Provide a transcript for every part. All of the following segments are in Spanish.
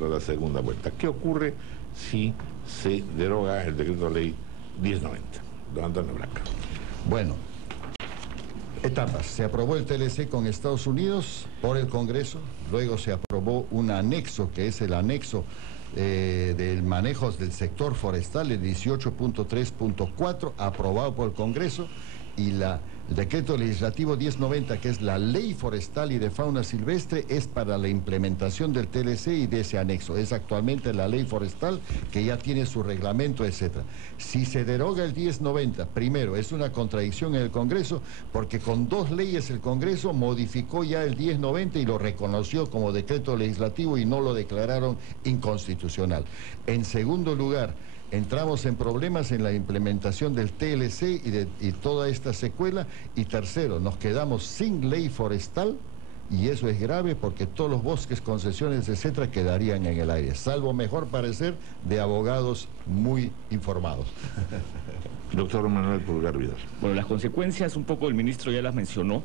para la segunda vuelta. ¿Qué ocurre si se deroga el decreto de ley 1090? Don Antonio Blanca. Bueno, etapas. Se aprobó el TLC con Estados Unidos por el Congreso, luego se aprobó un anexo, que es el anexo del manejo del sector forestal, el 18.3.4, aprobado por el Congreso, y el decreto legislativo 1090, que es la ley forestal y de fauna silvestre, es para la implementación del TLC y de ese anexo. Es actualmente la ley forestal que ya tiene su reglamento, etcétera. Si se deroga el 1090, primero, es una contradicción en el Congreso, porque con dos leyes el Congreso modificó ya el 1090 y lo reconoció como decreto legislativo y no lo declararon inconstitucional. En segundo lugar, entramos en problemas en la implementación del TLC y toda esta secuela. Y tercero, nos quedamos sin ley forestal, y eso es grave porque todos los bosques, concesiones, etcétera, quedarían en el aire, salvo mejor parecer de abogados muy informados. Doctor Manuel Pulgar Vidal. Bueno, las consecuencias, un poco el ministro ya las mencionó.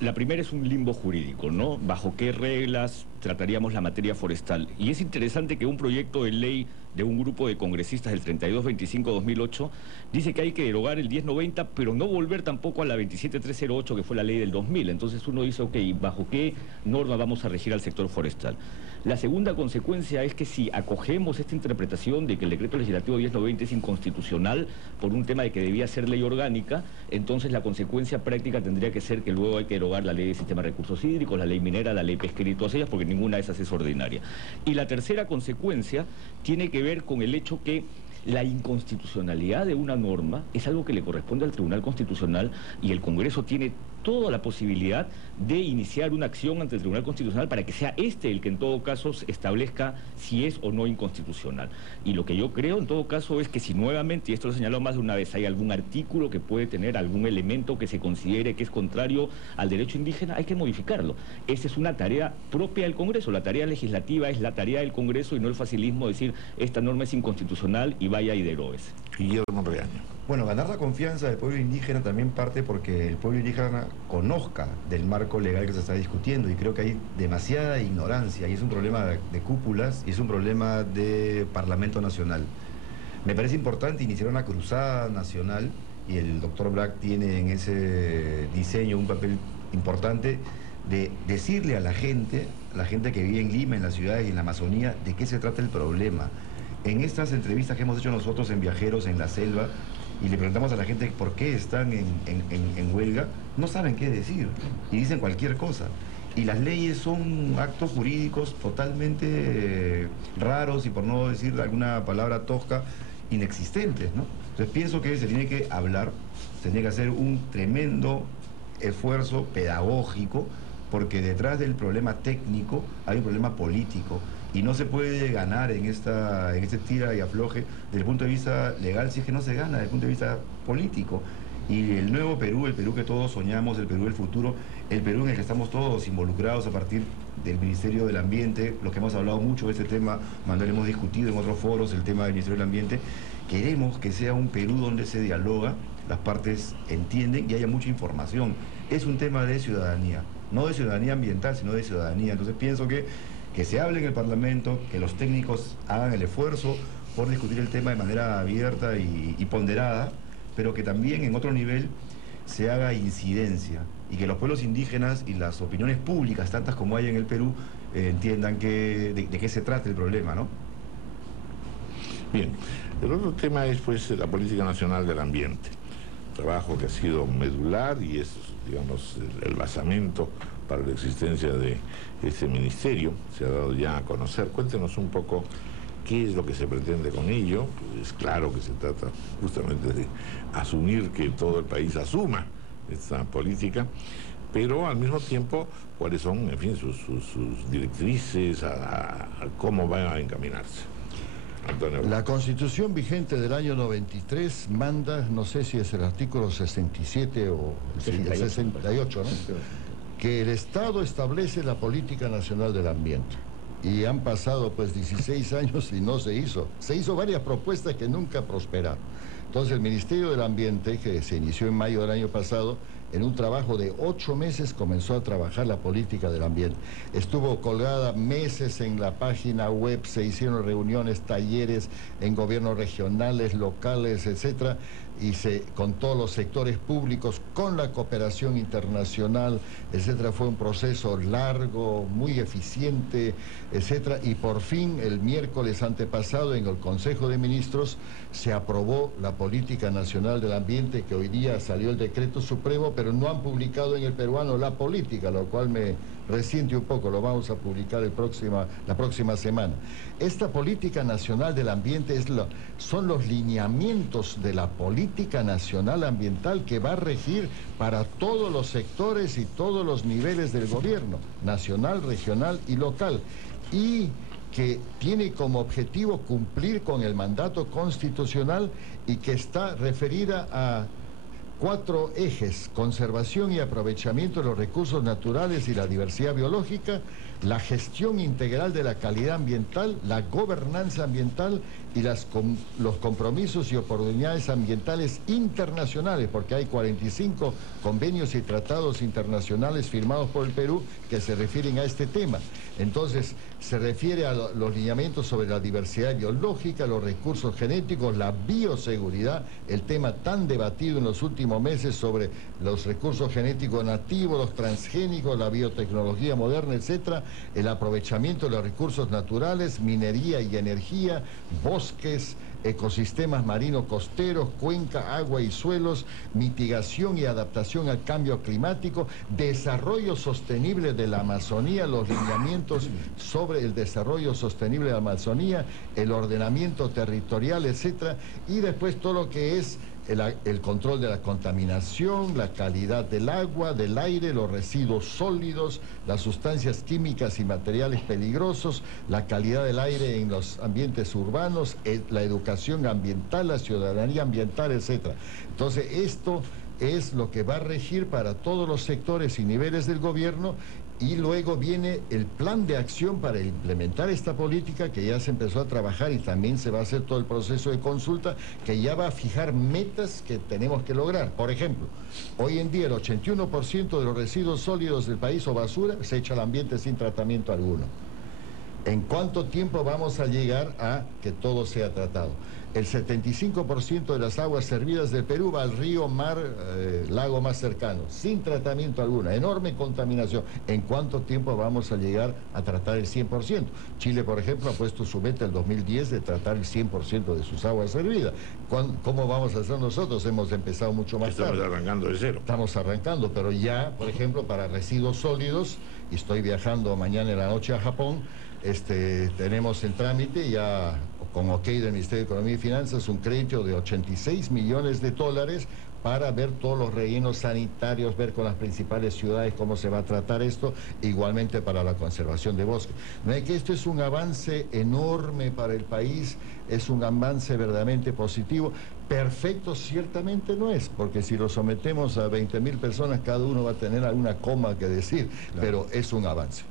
La primera es un limbo jurídico, ¿no? ¿Bajo qué reglas trataríamos la materia forestal? Y es interesante que un proyecto de ley de un grupo de congresistas del 3225-2008 dice que hay que derogar el 1090, pero no volver tampoco a la 27308, que fue la ley del 2000. Entonces uno dice, ok, ¿bajo qué norma vamos a regir al sector forestal? La segunda consecuencia es que si acogemos esta interpretación de que el decreto legislativo 1090 es inconstitucional por un tema de que debía ser ley orgánica, entonces la consecuencia práctica tendría que ser que luego hay que derogar la ley de sistema de recursos hídricos, la ley minera, la ley pesquera y todas ellas, porque ninguna de esas es ordinaria. Y la tercera consecuencia tiene que ver con el hecho que la inconstitucionalidad de una norma es algo que le corresponde al Tribunal Constitucional, y el Congreso tiene toda la posibilidad de iniciar una acción ante el Tribunal Constitucional para que sea este el que en todo caso establezca si es o no inconstitucional. Y lo que yo creo en todo caso es que si nuevamente, y esto lo he señalado más de una vez, hay algún artículo que puede tener algún elemento que se considere que es contrario al derecho indígena, hay que modificarlo. Esa es una tarea propia del Congreso. La tarea legislativa es la tarea del Congreso y no el facilismo de decir esta norma es inconstitucional y vaya y deróguese. Guillermo Reaño. Bueno, ganar la confianza del pueblo indígena también parte porque el pueblo indígena conozca del marco legal que se está discutiendo, y creo que hay demasiada ignorancia, y es un problema de cúpulas y es un problema de Parlamento Nacional. Me parece importante iniciar una cruzada nacional, y el doctor Black tiene en ese diseño un papel importante de decirle a la gente que vive en Lima, en las ciudades y en la Amazonía, de qué se trata el problema. En estas entrevistas que hemos hecho nosotros en Viajeros en la Selva, y le preguntamos a la gente por qué están en huelga, no saben qué decir y dicen cualquier cosa. Y las leyes son actos jurídicos totalmente raros y, por no decir alguna palabra tosca, inexistentes, ¿no? Entonces pienso que se tiene que hablar, se tiene que hacer un tremendo esfuerzo pedagógico, porque detrás del problema técnico hay un problema político. Y no se puede ganar en este tira y afloje desde el punto de vista legal si es que no se gana desde el punto de vista político. Y el nuevo Perú, el Perú que todos soñamos, el Perú del futuro, el Perú en el que estamos todos involucrados a partir del Ministerio del Ambiente, los que hemos hablado mucho de este tema, Manuel, hemos discutido en otros foros el tema del Ministerio del Ambiente, queremos que sea un Perú donde se dialoga, las partes entienden y haya mucha información. Es un tema de ciudadanía, no de ciudadanía ambiental, sino de ciudadanía. Entonces pienso que se hable en el Parlamento, que los técnicos hagan el esfuerzo por discutir el tema de manera abierta y ponderada, pero que también en otro nivel se haga incidencia, y que los pueblos indígenas y las opiniones públicas, tantas como hay en el Perú, entiendan de qué se trata el problema, ¿no? Bien, el otro tema es pues la política nacional del ambiente, trabajo que ha sido medular y es, digamos, el basamento para la existencia de este ministerio, se ha dado ya a conocer. Cuéntenos un poco qué es lo que se pretende con ello. Es claro que se trata justamente de asumir que todo el país asuma esta política, pero al mismo tiempo cuáles son, en fin, sus directrices, a cómo van a encaminarse. Antonio. La Constitución vigente del año 93 manda, no sé si es el artículo 67 o el 68, ¿no?, que el Estado establece la política nacional del ambiente. Y han pasado pues 16 años y no se hizo. Se hizo varias propuestas que nunca prosperaron. Entonces el Ministerio del Ambiente, que se inició en mayo del año pasado, en un trabajo de 8 meses comenzó a trabajar la política del ambiente. Estuvo colgada meses en la página web, se hicieron reuniones, talleres en gobiernos regionales, locales, etcétera, y con todos los sectores públicos, con la cooperación internacional, etcétera. Fue un proceso largo, muy eficiente, etcétera, y por fin el miércoles antepasado en el Consejo de Ministros se aprobó la Política Nacional del Ambiente, que hoy día salió el decreto supremo, pero no han publicado en el peruano la política, lo cual me resiente un poco. Lo vamos a publicar la próxima semana. Esta Política Nacional del Ambiente son los lineamientos de la Política Nacional Ambiental que va a regir para todos los sectores y todos los niveles del gobierno, nacional, regional y local, y que tiene como objetivo cumplir con el mandato constitucional y que está referida a 4 ejes: conservación y aprovechamiento de los recursos naturales y la diversidad biológica, la gestión integral de la calidad ambiental, la gobernanza ambiental y los compromisos y oportunidades ambientales internacionales, porque hay 45 convenios y tratados internacionales firmados por el Perú que se refieren a este tema. Entonces, se refiere a los lineamientos sobre la diversidad biológica, los recursos genéticos, la bioseguridad, el tema tan debatido en los últimos meses sobre los recursos genéticos nativos, los transgénicos, la biotecnología moderna, etcétera, el aprovechamiento de los recursos naturales, minería y energía, bosques, ecosistemas marinos costeros, cuenca, agua y suelos, mitigación y adaptación al cambio climático, desarrollo sostenible de la Amazonía, los lineamientos sobre el desarrollo sostenible de la Amazonía, el ordenamiento territorial, etcétera, y después todo lo que es el control de la contaminación, la calidad del agua, del aire, los residuos sólidos, las sustancias químicas y materiales peligrosos, la calidad del aire en los ambientes urbanos, la educación ambiental, la ciudadanía ambiental, etc. Entonces, esto es lo que va a regir para todos los sectores y niveles del gobierno. Y luego viene el plan de acción para implementar esta política, que ya se empezó a trabajar, y también se va a hacer todo el proceso de consulta, que ya va a fijar metas que tenemos que lograr. Por ejemplo, hoy en día el 81% de los residuos sólidos del país o basura se echa al ambiente sin tratamiento alguno. ¿En cuánto tiempo vamos a llegar a que todo sea tratado? El 75% de las aguas servidas del Perú va al río, mar, lago más cercano, sin tratamiento alguno, enorme contaminación. ¿En cuánto tiempo vamos a llegar a tratar el 100%? Chile, por ejemplo, ha puesto su meta el 2010 de tratar el 100% de sus aguas servidas. ¿Cómo vamos a hacer nosotros? Hemos empezado mucho más tarde. Estamos arrancando de cero. Estamos arrancando, pero ya, por ejemplo, para residuos sólidos, y estoy viajando mañana en la noche a Japón, tenemos en trámite ya, con OK del Ministerio de Economía y Finanzas, un crédito de $86 millones para ver todos los rellenos sanitarios, ver con las principales ciudades cómo se va a tratar esto, igualmente para la conservación de bosques. No es que esto es un avance enorme para el país, es un avance verdaderamente positivo. Perfecto ciertamente no es, porque si lo sometemos a 20.000 personas, cada uno va a tener alguna coma que decir, claro, pero es un avance.